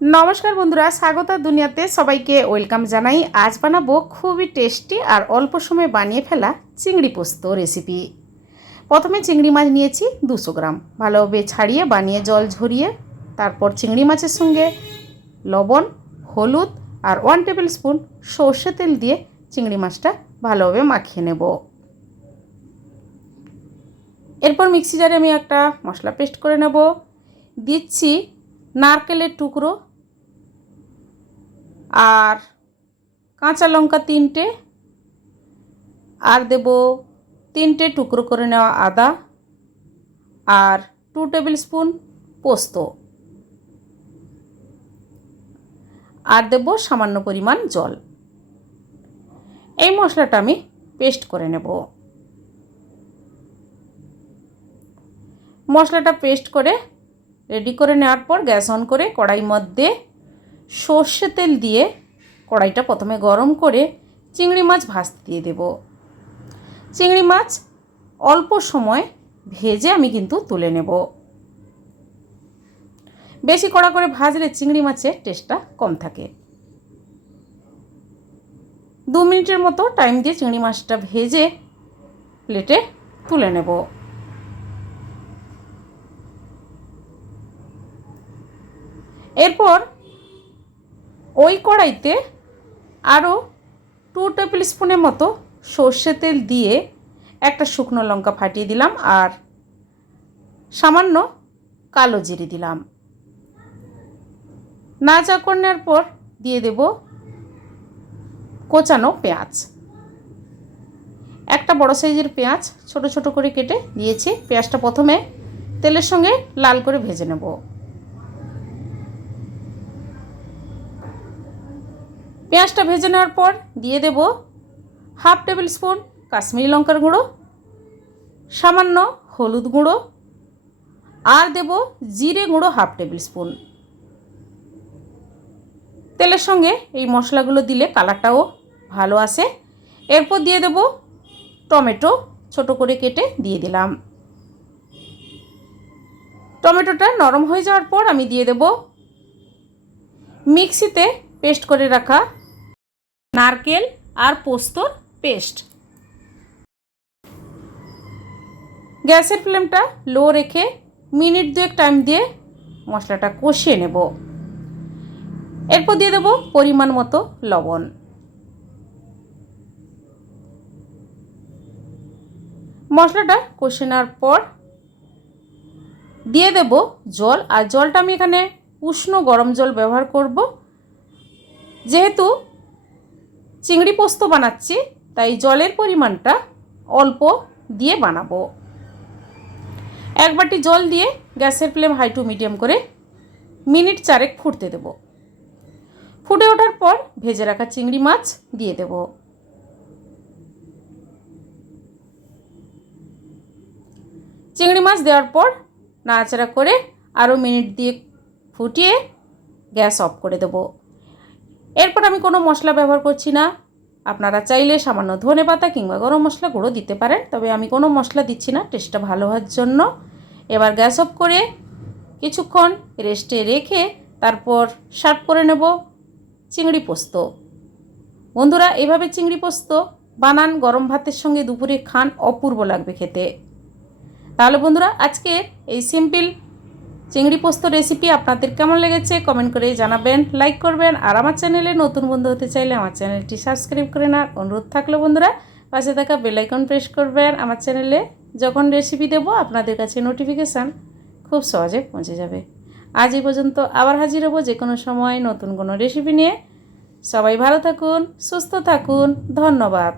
নমস্কার বন্ধুরা, স্বাগত দুনিয়াতে সবাইকে ওয়েলকাম জানাই। আজ বানাবো খুবই টেস্টি আর অল্প সময়ে বানিয়ে ফেলা চিংড়ি পোস্ত রেসিপি। প্রথমে চিংড়ি মাছ নিয়েছি 200 গ্রাম, ভালোভাবে ছাড়িয়ে বানিয়ে জল ঝরিয়ে তারপর চিংড়ি মাছের সঙ্গে লবণ, হলুদ আর 1 টেবিল স্পুন সর্ষে তেল দিয়ে চিংড়ি মাছটা ভালোভাবে মাখিয়ে নেব। এরপর মিক্সি জারে আমি একটা মশলা পেস্ট করে নেব। দিচ্ছি নারকেলের টুকরো আর কাঁচা লঙ্কা 3টে, আর দেব 3টে টুকরো করে নেওয়া আদা আর 2 টেবিল স্পুন পোস্ত, আর দেব সামান্য পরিমাণ জল। এই মশলাটা আমি পেস্ট করে নেব। মশলাটা পেস্ট করে রেডি করে নেওয়ার পর গ্যাস অন করে কড়াই মধ্যে সর্ষে তেল দিয়ে কড়াইটা প্রথমে গরম করে চিংড়ি মাছ ভাজতে দিয়ে দেব। চিংড়ি মাছ অল্প সময় ভেজে আমি কিন্তু তুলে নেব। বেশি কড়া করে ভাজলে চিংড়ি মাছের টেস্টটা কম থাকে। 2 মিনিটের মতো টাইম দিয়ে চিংড়ি মাছটা ভেজে প্লেটে তুলে নেব। এরপর ওই কড়াইতে আরও 2 টেবিল স্পুনের মতো সর্ষে তেল দিয়ে একটা শুকনো লঙ্কা ফাটিয়ে দিলাম আর সামান্য কালো জিরে দিলাম। নাড়া করে নেওয়ার পর দিয়ে দেব কোচানো পেঁয়াজ। একটা বড় সাইজের পেঁয়াজ ছোট ছোট করে কেটে দিয়েছি। পেঁয়াজটা প্রথমে তেলের সঙ্গে লাল করে ভেজে নেব। পেঁয়াজটা ভেজে নেওয়ার পর দিয়ে দেব 1/2 টেবিল স্পুন কাশ্মীরি লঙ্কার গুঁড়ো, সামান্য হলুদ গুঁড়ো আর দেব জিরে গুঁড়ো 1/2 টেবিল স্পুন। তেলের সঙ্গে এই মশলাগুলো দিলে কালারটাও ভালো আসে। এরপর দিয়ে দেব টমেটো, ছোট করে কেটে দিয়ে দিলাম। টমেটোটা নরম হয়ে যাওয়ার পর আমি দিয়ে দেব মিক্সিতে পেস্ট করে রাখা নারকেল আর পোস্তর পেস্ট। গ্যাসের ফ্লেমটা লো রেখে মিনিট 2 টাইম দিয়ে মশলাটা কষিয়ে নেব। এরপর দিয়ে দেব পরিমাণ মতো লবণ। মশলাটা কষিয়ে নেওয়ার পর দিয়ে দেব জল, আর জলটা আমি এখানে উষ্ণ গরম জল ব্যবহার করব। যেহেতু চিংড়ি পোস্ত বানাচ্ছি তাই জলের পরিমাণটা অল্প দিয়ে বানাবো। 1 বাটি জল দিয়ে গ্যাসের ফ্লেম হাই টু মিডিয়াম করে মিনিট 4 ফুটতে দেব। ফুটে ওঠার পর ভেজে রাখা চিংড়ি মাছ দিয়ে দেব। চিংড়ি মাছ দেওয়ার পর নাড়াচাড়া করে আরও মিনিট দিয়ে ফুটিয়ে গ্যাস অফ করে দেব। এরপর আমি কোনো মশলা ব্যবহার করছি না। আপনারা চাইলে সামান্য ধনেপাতা কিংবা গরম মশলা গুঁড়ো দিতে পারেন, তবে আমি কোনো মশলা দিচ্ছি না টেস্টটা ভালো হওয়ার জন্য। এবার গ্যাস অফ করে কিছুক্ষণ রেস্টে রেখে তারপর সার্ভ করে নেব চিংড়ি পোস্ত। বন্ধুরা, এভাবে চিংড়ি পোস্ত বানান, গরম ভাতের সঙ্গে দুপুরে খান, অপূর্ব লাগবে খেতে। তাহলে বন্ধুরা, আজকে এই সিম্পল চিংড়ি পোস্ত রেসিপি আপনাদের কেমন লেগেছে কমেন্ট করে জানাবেন, লাইক করবেন। আর আমার চ্যানেলে নতুন বন্ধু হতে চাইলে আমার চ্যানেলটি সাবস্ক্রাইব করে নেওয়ার অনুরোধ থাকলো। বন্ধুরা, পাশে থাকা বেল আইকন প্রেস করবেন। আমার চ্যানেলে যখন রেসিপি দেব আপনাদের কাছে নোটিফিকেশান খুব সহজে পৌঁছে যাবে। আজ এই পর্যন্ত, আবার হাজির হব যে কোনো সময় নতুন কোনো রেসিপি নিয়ে। সবাই ভালো থাকুন, সুস্থ থাকুন, ধন্যবাদ।